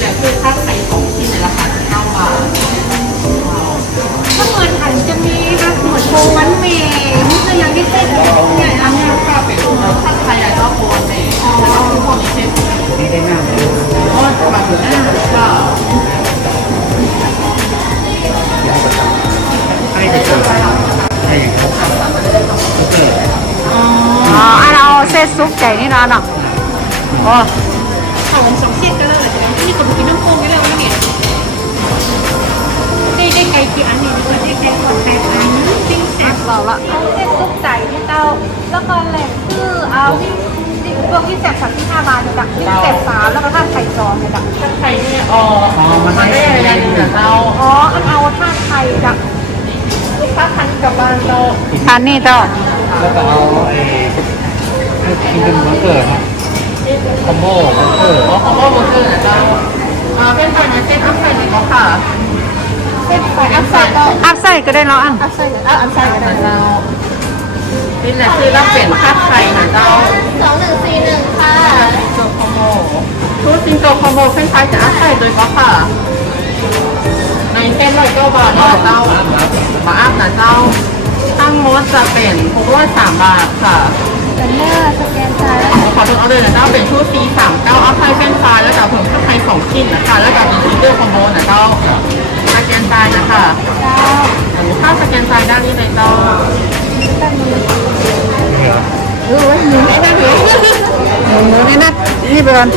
แหละคือถ้าไข่สองชิ้นในราคาเก้าบาทถ้าเหมือนหันจะมีค่ะเหมือนโบวันเมย์มุสยังที่เส้นเนี่ยอันนี้กค้าเป็นถ้าไข่ใหญ่ก็โบนเนี่ยแล้วก็พวกนี้เช่นนี่ได้ง่ายเลยก็แบบนี้ก็ให้จะเกิดให้อย่างเขาเขาเกิดอ๋ออันเอาเส้นซุปไก่นี่นะเนาะโอ้ ได้ได้ไก่กี่อันนี่ก็ได้ไก่กว่าไก่อันปิ้งแซ่บเราละเอาเส้นซุปไก่ที่เต้า แล้วก็แหลกคือเอาที่พวกที่แสบสามที่ห้าบาทจ้ะที่แสบสามแล้วก็ท่านไข่ซองเนี่ยจ้ะถ้าไข่เนี่ยอ๋อมันได้อะไรเนี่ยเราอ๋ออันเอาท่านไข่จ้ะลูกค้าพันกับบานเราทานนี่เต้าแล้วก็เอาไอ้กินเป็นเบอร์เกอร์คอมโบเบอร์เกอร์อ๋อเขาบอกว่าคือเราอ่าเป็นไข่ในเส้นอัพไข่ในก็ค่ะ เส้นไก่อันใส่ก็อัพไส้ก็ได้เนาะอัน อันใส่เอาอันใส่ก็ได้เรานี่แหละคือเราเป็นค่าไข่นะเราสองหนึ่งสี่หนึ่งค่ะจิงโจคอมโบชุดจิงโจคอมโบเส้นไข่จะอัพไข่โดยก็ค่ะ ในเส้นร้อยเก้าบาทนะเจ้ามาอัพนะเจ้า ตั้งมดจะเป็นหกร้อยสามบาทค่ะเป็นเนื้อสแกนจ่ายขอโทษเอาเลยนะเจ้าเป็นชุด C สามเก้าอัพไข่เส้นฟ้าแล้วกับเพิ่มข้าวไข่สองชิ้นนะคะแล้วกับมีจิงโจคอมโบนะเจ้าสแก นจ่ายนะคะเจ้าถ้าสแกนจ่ายด้านนี้เลยเจ้าตั้งมือเออไว้หมูนี่นะหมูหมูนี่นะนี่ไปก่อน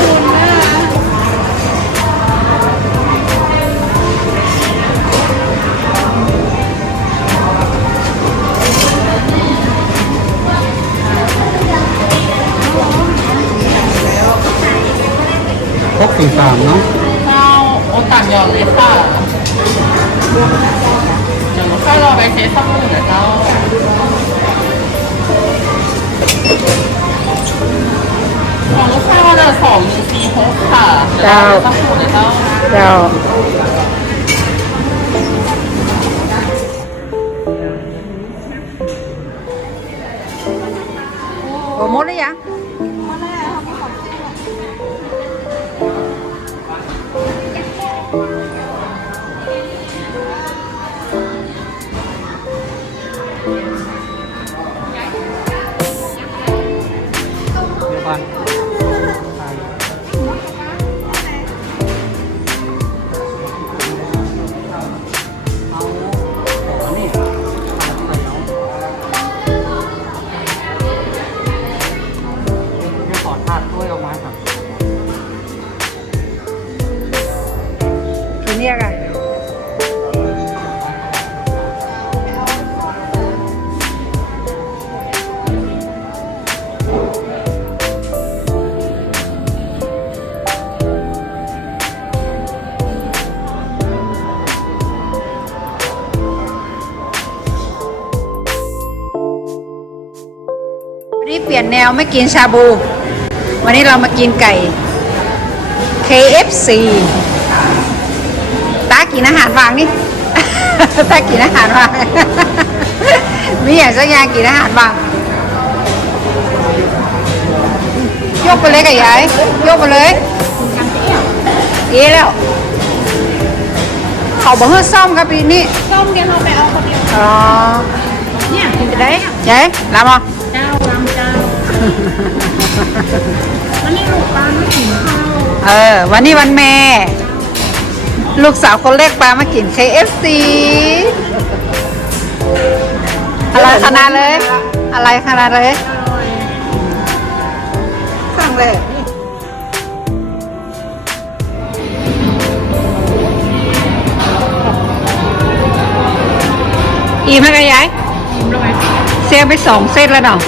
ครบสี่สามเนาะเจ้าโอตันยอนเลยค่ะ เดี๋ยวค่อยรอไปเทสสักครู่นะเจ้าของลูกค้าว่าจะสองหนึ่งสี่หกค่ะเดี๋ยวรอไปสักครู่นะเจ้าเจ้า ทีนี้กันวันนี้เปลี่ยนแนวไม่กินชาบู วันนี้เรามากินไก่ KFC ากินอาหารวางนี่ ตากินอาหารวาง มีอย่างสักอย่างกินอาหารวาง ยกไปเลยกับยายยกไปเลยเอะแล้ว เขาบอกให้ซ่อมครับปีนี้ต้มเดี๋ยวเราไปเอาคนเดียวอ๋อเนี่ยกินจะได้อะยายรับอะเจ้าลำเจ้าวันนี้ลูกปลาไม่กินข้าวเออ วันนี้วันแม่ ลูกสาวคนเล็กปลามากิน KFC อะไรขนาดเลย อะไรขนาดเลยสั่งเลยอิ่มแล้วกันยายเซลไปสองเซตแล้วเนาะ